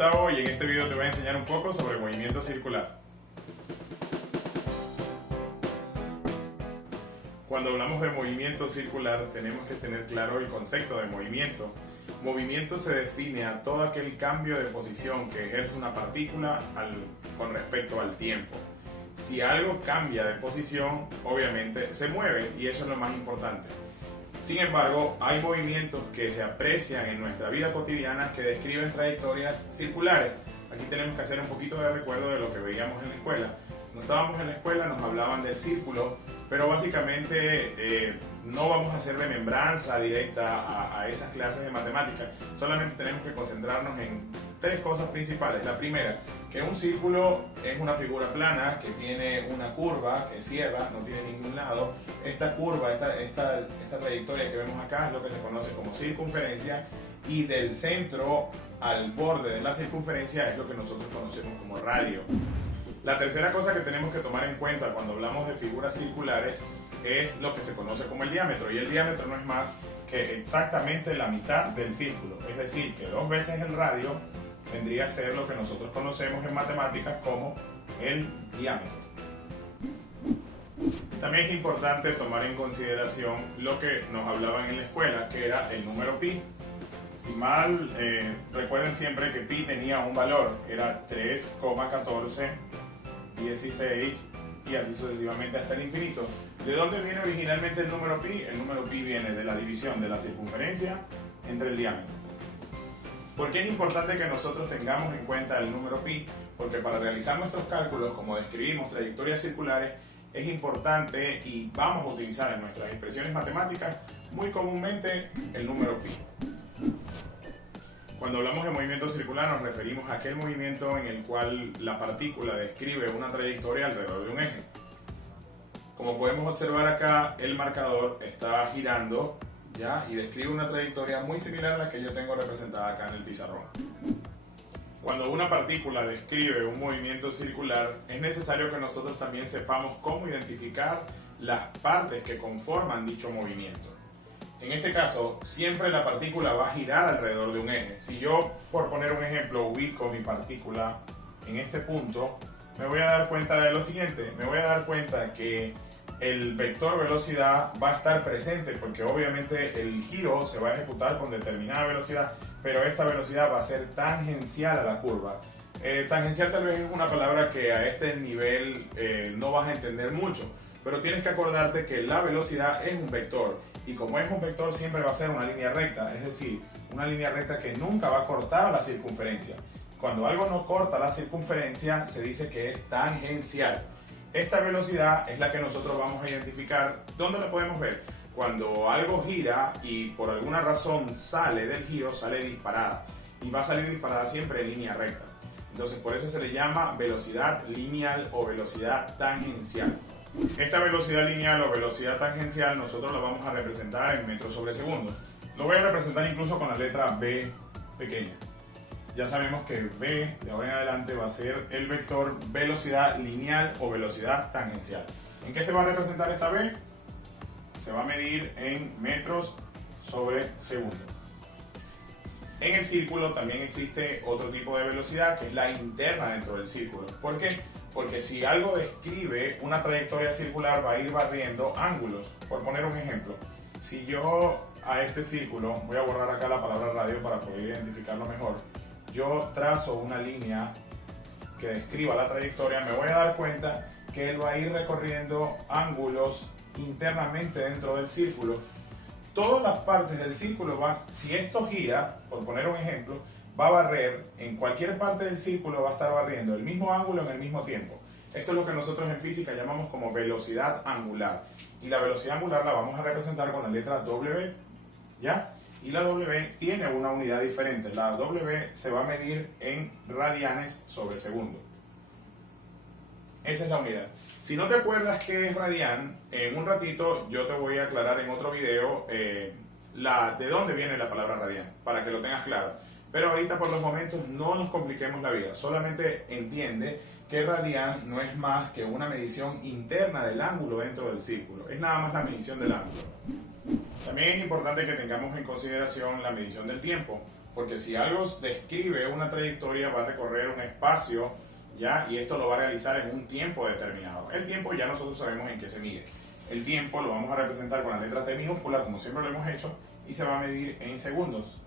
Gustavo y en este video te voy a enseñar un poco sobre movimiento circular. Cuando hablamos de movimiento circular tenemos que tener claro el concepto de movimiento. Movimiento se define a todo aquel cambio de posición que ejerce una partícula con respecto al tiempo. Si algo cambia de posición, obviamente se mueve y eso es lo más importante. Sin embargo, hay movimientos que se aprecian en nuestra vida cotidiana que describen trayectorias circulares. Aquí tenemos que hacer un poquito de recuerdo de lo que veíamos en la escuela. Cuando estábamos en la escuela nos hablaban del círculo, pero básicamente no vamos a hacer remembranza directa a esas clases de matemáticas. Solamente tenemos que concentrarnos en tres cosas principales. La primera, que un círculo es una figura plana que tiene una curva que cierra, no tiene ningún lado. Esta curva, esta trayectoria que vemos acá es lo que se conoce como circunferencia, y del centro al borde de la circunferencia es lo que nosotros conocemos como radio. La tercera cosa que tenemos que tomar en cuenta cuando hablamos de figuras circulares es lo que se conoce como el diámetro, y el diámetro no es más que exactamente la mitad del círculo, es decir, que 2 veces el radio vendría a ser lo que nosotros conocemos en matemáticas como el diámetro. También es importante tomar en consideración lo que nos hablaban en la escuela, que era el número pi. Si mal recuerden siempre que pi tenía un valor, era 3,1416 y así sucesivamente hasta el infinito. ¿De dónde viene originalmente el número pi? El número pi viene de la división de la circunferencia entre el diámetro. ¿Por qué es importante que nosotros tengamos en cuenta el número pi? Porque para realizar nuestros cálculos, como describimos trayectorias circulares, es importante y vamos a utilizar en nuestras expresiones matemáticas muy comúnmente el número pi. Cuando hablamos de movimiento circular nos referimos a aquel movimiento en el cual la partícula describe una trayectoria alrededor de un eje. Como podemos observar acá, el marcador está girando, ¿ya? Y describe una trayectoria muy similar a la que yo tengo representada acá en el pizarrón. Cuando una partícula describe un movimiento circular, es necesario que nosotros también sepamos cómo identificar las partes que conforman dicho movimiento. En este caso, siempre la partícula va a girar alrededor de un eje. Si yo, por poner un ejemplo, ubico mi partícula en este punto, me voy a dar cuenta de lo siguiente. Me voy a dar cuenta que el vector velocidad va a estar presente porque obviamente el giro se va a ejecutar con determinada velocidad, pero esta velocidad va a ser tangencial a la curva. Tangencial tal vez es una palabra que a este nivel no vas a entender mucho, pero tienes que acordarte que la velocidad es un vector, y como es un vector siempre va a ser una línea recta, es decir, una línea recta que nunca va a cortar la circunferencia. Cuando algo no corta la circunferencia se dice que es tangencial. Esta velocidad es la que nosotros vamos a identificar. ¿Dónde la podemos ver? Cuando algo gira y por alguna razón sale del giro, sale disparada, y va a salir disparada siempre en línea recta. Entonces por eso se le llama velocidad lineal o velocidad tangencial. Esta velocidad lineal o velocidad tangencial nosotros la vamos a representar en metros sobre segundo. Lo voy a representar incluso con la letra b pequeña. Ya sabemos que v de ahora en adelante va a ser el vector velocidad lineal o velocidad tangencial. ¿En qué se va a representar esta v? Se va a medir en metros sobre segundo. En el círculo también existe otro tipo de velocidad que es la interna dentro del círculo. ¿Por qué? Porque si algo describe una trayectoria circular va a ir barriendo ángulos. Por poner un ejemplo, si yo a este círculo, voy a borrar acá la palabra radio para poder identificarlo mejor, yo trazo una línea que describa la trayectoria, me voy a dar cuenta que él va a ir recorriendo ángulos internamente dentro del círculo. Todas las partes del círculo si esto gira, por poner un ejemplo, va a barrer, en cualquier parte del círculo va a estar barriendo el mismo ángulo en el mismo tiempo. Esto es lo que nosotros en física llamamos como velocidad angular. Y la velocidad angular la vamos a representar con la letra W, ¿ya? Y la W tiene una unidad diferente. La W se va a medir en radianes sobre segundo. Esa es la unidad. Si no te acuerdas qué es radian, en un ratito yo te voy a aclarar en otro video de dónde viene la palabra radian, para que lo tengas claro. Pero ahorita por los momentos no nos compliquemos la vida, solamente entiende que radian no es más que una medición interna del ángulo dentro del círculo, es nada más la medición del ángulo. También es importante que tengamos en consideración la medición del tiempo, porque si algo describe una trayectoria va a recorrer un espacio, ¿ya? Y esto lo va a realizar en un tiempo determinado. El tiempo ya nosotros sabemos en qué se mide. El tiempo lo vamos a representar con la letra T minúscula, como siempre lo hemos hecho, y se va a medir en segundos.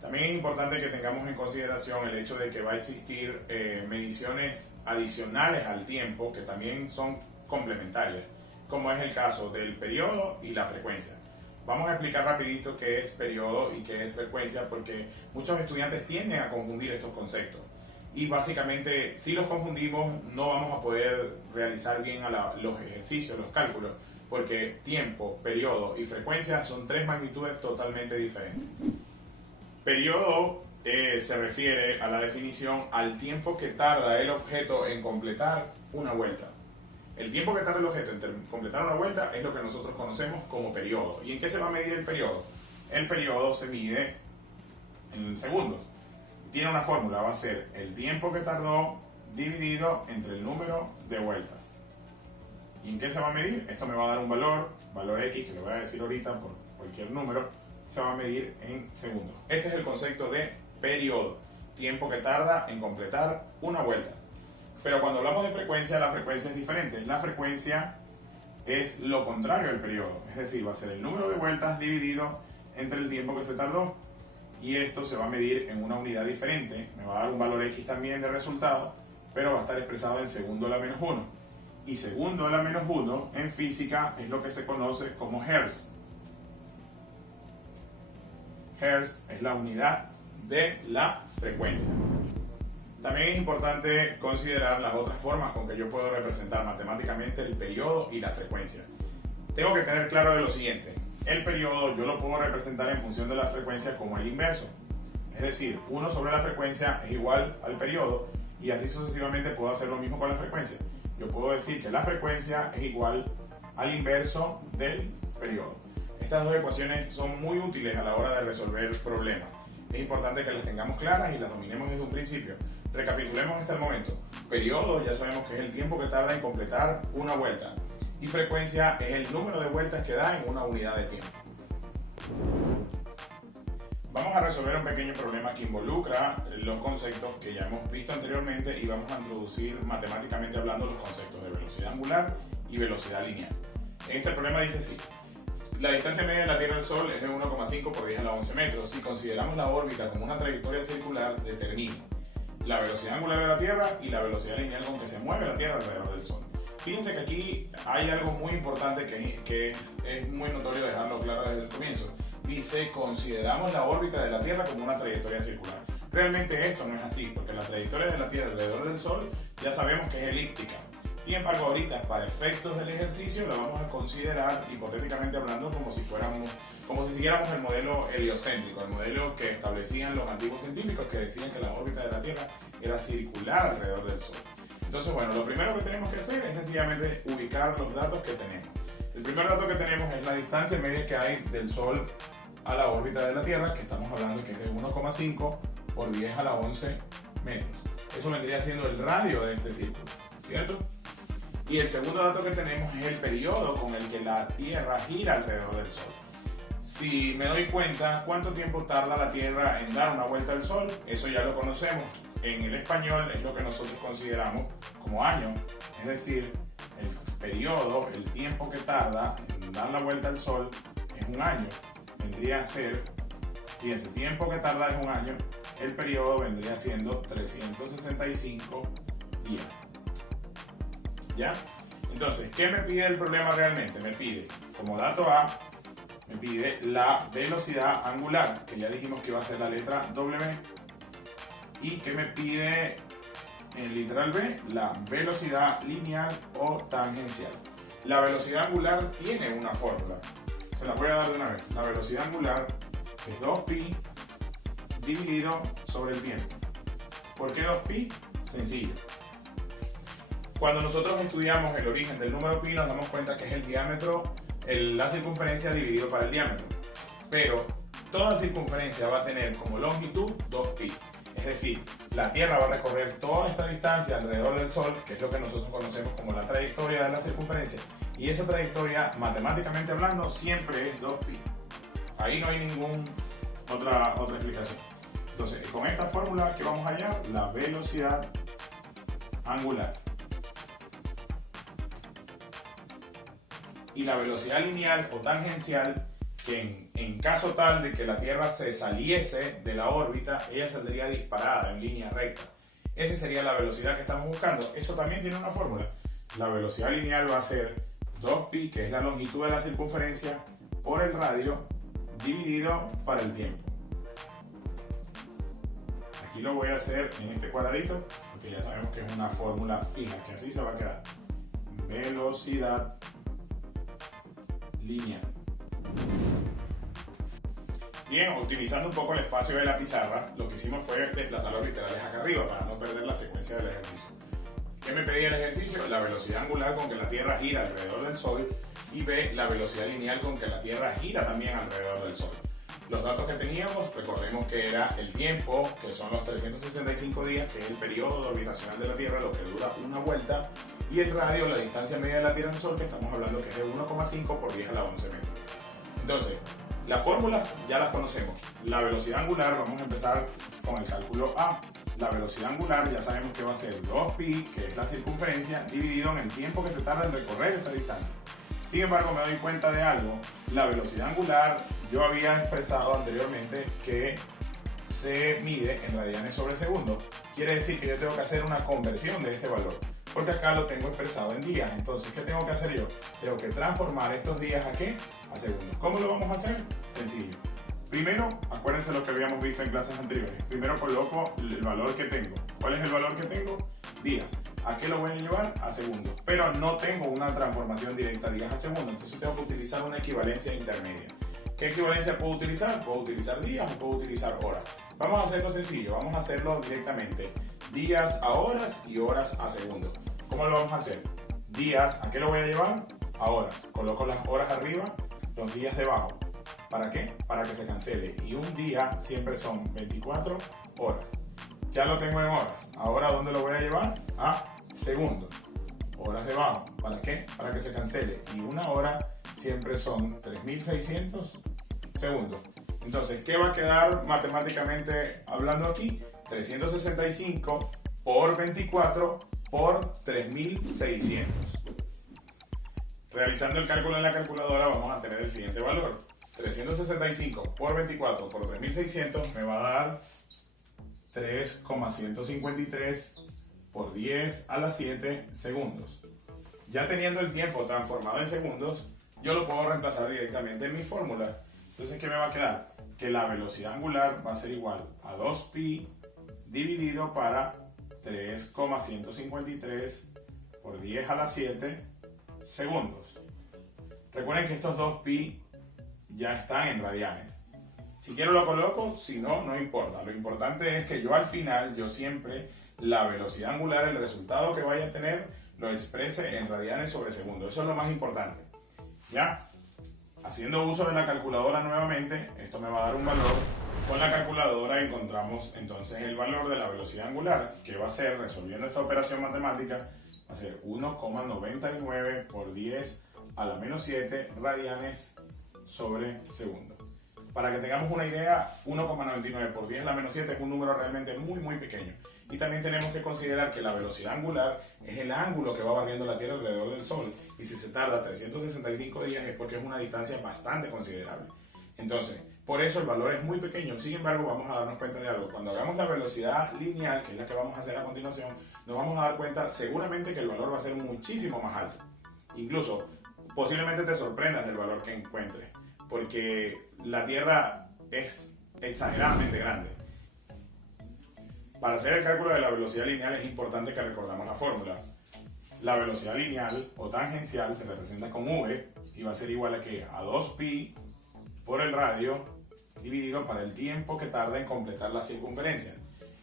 También es importante que tengamos en consideración el hecho de que va a existir mediciones adicionales al tiempo que también son complementarias, como es el caso del periodo y la frecuencia. Vamos a explicar rapidito qué es periodo y qué es frecuencia, porque muchos estudiantes tienden a confundir estos conceptos. Y básicamente, si los confundimos, no vamos a poder realizar bien los ejercicios, los cálculos, porque tiempo, periodo y frecuencia son tres magnitudes totalmente diferentes. Periodo se refiere a la definición al tiempo que tarda el objeto en completar una vuelta. El tiempo que tarda el objeto en completar una vuelta es lo que nosotros conocemos como periodo. ¿Y en qué se va a medir el periodo? El periodo se mide en segundos. Tiene una fórmula, va a ser el tiempo que tardó dividido entre el número de vueltas. ¿Y en qué se va a medir? Esto me va a dar un valor X, que le voy a decir ahorita por cualquier número, se va a medir en segundos. Este es el concepto de periodo, tiempo que tarda en completar una vuelta. Pero cuando hablamos de frecuencia, la frecuencia es diferente. La frecuencia es lo contrario del periodo, es decir, va a ser el número de vueltas dividido entre el tiempo que se tardó. Y esto se va a medir en una unidad diferente, me va a dar un valor X también de resultado, pero va a estar expresado en segundo a la menos 1. Y segundo a la menos 1 en física es lo que se conoce como hertz. Hertz es la unidad de la frecuencia. También es importante considerar las otras formas con que yo puedo representar matemáticamente el periodo y la frecuencia. Tengo que tener claro de lo siguiente. El periodo yo lo puedo representar en función de la frecuencia como el inverso. Es decir, 1 sobre la frecuencia es igual al periodo y así sucesivamente puedo hacer lo mismo con la frecuencia. Yo puedo decir que la frecuencia es igual al inverso del periodo. Estas dos ecuaciones son muy útiles a la hora de resolver problemas. Es importante que las tengamos claras y las dominemos desde un principio. Recapitulemos hasta el momento. Periodo ya sabemos que es el tiempo que tarda en completar una vuelta. Y frecuencia es el número de vueltas que da en una unidad de tiempo. Vamos a resolver un pequeño problema que involucra los conceptos que ya hemos visto anteriormente y vamos a introducir matemáticamente hablando los conceptos de velocidad angular y velocidad lineal. En este problema dice así: la distancia media de la Tierra al Sol es de 1,5 por 10 a la 11 metros. Si consideramos la órbita como una trayectoria circular, determina la velocidad angular de la Tierra y la velocidad lineal con que se mueve la Tierra alrededor del Sol. Fíjense que aquí hay algo muy importante que es muy notorio dejarlo claro desde el comienzo. Dice, consideramos la órbita de la Tierra como una trayectoria circular. Realmente esto no es así, porque la trayectoria de la Tierra alrededor del Sol ya sabemos que es elíptica. Sin embargo, ahorita, para efectos del ejercicio, la vamos a considerar, hipotéticamente hablando, como si siguiéramos el modelo heliocéntrico, el modelo que establecían los antiguos científicos que decían que la órbita de la Tierra era circular alrededor del Sol. Entonces, bueno, lo primero que tenemos que hacer es sencillamente ubicar los datos que tenemos. El primer dato que tenemos es la distancia media que hay del Sol a la órbita de la Tierra, que estamos hablando que es de 1,5 por 10 a la 11 metros. Eso vendría siendo el radio de este círculo, ¿cierto? Y el segundo dato que tenemos es el periodo con el que la Tierra gira alrededor del Sol. Si me doy cuenta cuánto tiempo tarda la Tierra en dar una vuelta al Sol, eso ya lo conocemos. En el español es lo que nosotros consideramos como año, es decir, el periodo, el tiempo que tarda en dar la vuelta al Sol es un año. Vendría a ser, fíjense, el tiempo que tarda es un año, el periodo vendría siendo 365 días. ¿Ya? Entonces, ¿qué me pide el problema realmente? Me pide, como dato A, me pide la velocidad angular, que ya dijimos que iba a ser la letra W, y que me pide en literal B, la velocidad lineal o tangencial. La velocidad angular tiene una fórmula, se la voy a dar de una vez. La velocidad angular es 2pi dividido sobre el tiempo. ¿Por qué 2pi? Sencillo. Cuando nosotros estudiamos el origen del número pi nos damos cuenta que es el diámetro, la circunferencia dividido para el diámetro. Pero toda circunferencia va a tener como longitud 2pi. Es decir, la Tierra va a recorrer toda esta distancia alrededor del Sol, que es lo que nosotros conocemos como la trayectoria de la circunferencia. Y esa trayectoria, matemáticamente hablando, siempre es 2pi. Ahí no hay ninguna otra explicación. Entonces, con esta fórmula que vamos a hallar, la velocidad angular y la velocidad lineal o tangencial, que en caso tal de que la Tierra se saliese de la órbita, ella saldría disparada en línea recta. Esa sería la velocidad que estamos buscando. Eso también tiene una fórmula. La velocidad lineal va a ser 2pi, que es la longitud de la circunferencia, por el radio, dividido para el tiempo. Aquí lo voy a hacer en este cuadradito, porque ya sabemos que es una fórmula fija, que así se va a quedar. Velocidad lineal. Bien, utilizando un poco el espacio de la pizarra, lo que hicimos fue desplazar los literales acá arriba para no perder la secuencia del ejercicio. ¿Qué me pedía el ejercicio? La velocidad angular con que la Tierra gira alrededor del Sol, y B, la velocidad lineal con que la Tierra gira también alrededor del Sol. Los datos que teníamos, recordemos que era el tiempo, que son los 365 días, que es el periodo orbitacional de la Tierra, lo que dura una vuelta, y el radio, la distancia media de la Tierra al Sol, que estamos hablando que es de 1,5 por 10 a la 11 metros. Entonces, las fórmulas ya las conocemos. La velocidad angular, vamos a empezar con el cálculo A. La velocidad angular ya sabemos que va a ser 2pi, que es la circunferencia, dividido en el tiempo que se tarda en recorrer esa distancia. Sin embargo, me doy cuenta de algo. La velocidad angular, yo había expresado anteriormente que se mide en radianes sobre segundo. Quiere decir que yo tengo que hacer una conversión de este valor, porque acá lo tengo expresado en días. Entonces, ¿qué tengo que hacer yo? Tengo que transformar estos días ¿a qué? A segundos. ¿Cómo lo vamos a hacer? Sencillo. Primero, acuérdense lo que habíamos visto en clases anteriores. Primero coloco el valor que tengo. ¿Cuál es el valor que tengo? Días. ¿A qué lo voy a llevar? A segundos. Pero no tengo una transformación directa días a segundos. Entonces tengo que utilizar una equivalencia intermedia. ¿Qué equivalencia puedo utilizar? Puedo utilizar días o puedo utilizar horas. Vamos a hacerlo sencillo. Vamos a hacerlo directamente. Días a horas y horas a segundos. ¿Cómo lo vamos a hacer? Días, ¿a qué lo voy a llevar? A horas. Coloco las horas arriba, los días debajo. ¿Para qué? Para que se cancele. Y un día siempre son 24 horas. Ya lo tengo en horas. Ahora, ¿dónde lo voy a llevar? A segundos. Horas debajo. ¿Para qué? Para que se cancele. Y una hora siempre son 3600 segundos. Entonces, ¿qué va a quedar matemáticamente hablando aquí? 365 por 24 por 3600. Realizando el cálculo en la calculadora vamos a tener el siguiente valor. 365 por 24 por 3600 me va a dar 3,153 por 10 a la 7 segundos. Ya teniendo el tiempo transformado en segundos, yo lo puedo reemplazar directamente en mi fórmula. Entonces, ¿qué me va a quedar? Que la velocidad angular va a ser igual a 2pi dividido para 3,153 por 10 a la 7 segundos. Recuerden que estos 2pi ya están en radianes. Si quiero lo coloco, si no, no importa. Lo importante es que yo al final, yo siempre, la velocidad angular, el resultado que vaya a tener, lo exprese en radianes sobre segundo. Eso es lo más importante. ¿Ya? Haciendo uso de la calculadora nuevamente, esto me va a dar un valor. Con la calculadora encontramos entonces el valor de la velocidad angular, que va a ser, resolviendo esta operación matemática, va a ser 1,99 por 10 a la menos 7 radianes sobre segundo. Para que tengamos una idea, 1,99 por 10 a la menos 7 es un número realmente muy pequeño. Y también tenemos que considerar que la velocidad angular es el ángulo que va barriendo la Tierra alrededor del Sol. Y si se tarda 365 días es porque es una distancia bastante considerable. Entonces, por eso el valor es muy pequeño. Sin embargo, vamos a darnos cuenta de algo. Cuando hagamos la velocidad lineal, que es la que vamos a hacer a continuación, nos vamos a dar cuenta seguramente que el valor va a ser muchísimo más alto. Incluso, posiblemente te sorprendas del valor que encuentres, porque la Tierra es exageradamente grande. Para hacer el cálculo de la velocidad lineal es importante que recordamos la fórmula. La velocidad lineal o tangencial se representa con v y va a ser igual a ¿qué? A 2pi por el radio dividido para el tiempo que tarda en completar la circunferencia.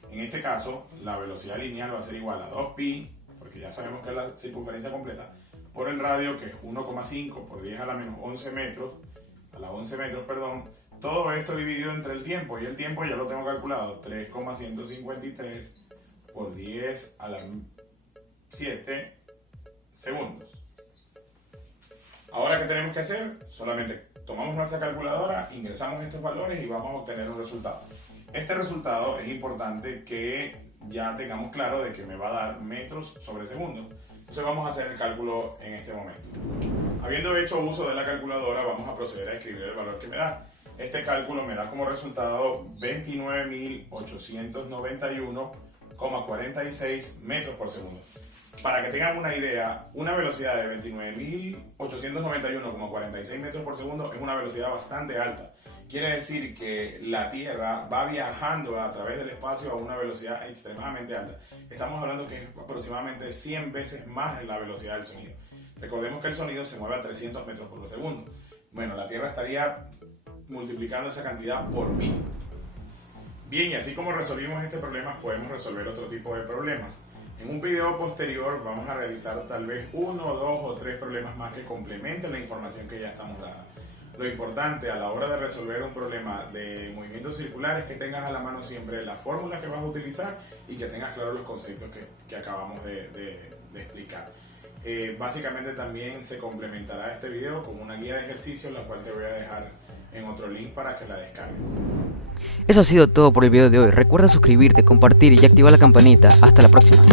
En este caso, la velocidad lineal va a ser igual a 2pi, porque ya sabemos que es la circunferencia completa, por el radio, que es 1,5 por 10 a la menos 11 metros, todo esto dividido entre el tiempo, y el tiempo ya lo tengo calculado, 3,153 por 10 a la 7 segundos. Ahora, ¿qué tenemos que hacer? Solamente tomamos nuestra calculadora, ingresamos estos valores y vamos a obtener un resultado. Este resultado es importante que ya tengamos claro de que me va a dar metros sobre segundo. Entonces vamos a hacer el cálculo en este momento. Habiendo hecho uso de la calculadora, vamos a proceder a escribir el valor que me da. Este cálculo me da como resultado 29.891,46 metros por segundo. Para que tengan una idea, una velocidad de 29.891,46 metros por segundo es una velocidad bastante alta. Quiere decir que la Tierra va viajando a través del espacio a una velocidad extremadamente alta. Estamos hablando que es aproximadamente 100 veces más la velocidad del sonido. Recordemos que el sonido se mueve a 300 metros por segundo. Bueno, la Tierra estaría multiplicando esa cantidad por 1000. Bien, y así como resolvimos este problema, podemos resolver otro tipo de problemas. En un video posterior vamos a realizar tal vez 1, 2 o 3 problemas más que complementen la información que ya estamos dando. Lo importante a la hora de resolver un problema de movimientos circulares es que tengas a la mano siempre la fórmula que vas a utilizar y que tengas claros los conceptos que acabamos de explicar. Básicamente también se complementará este video con una guía de ejercicios, la cual te voy a dejar en otro link para que la descargues. Eso ha sido todo por el video de hoy. Recuerda suscribirte, compartir y activar la campanita. Hasta la próxima.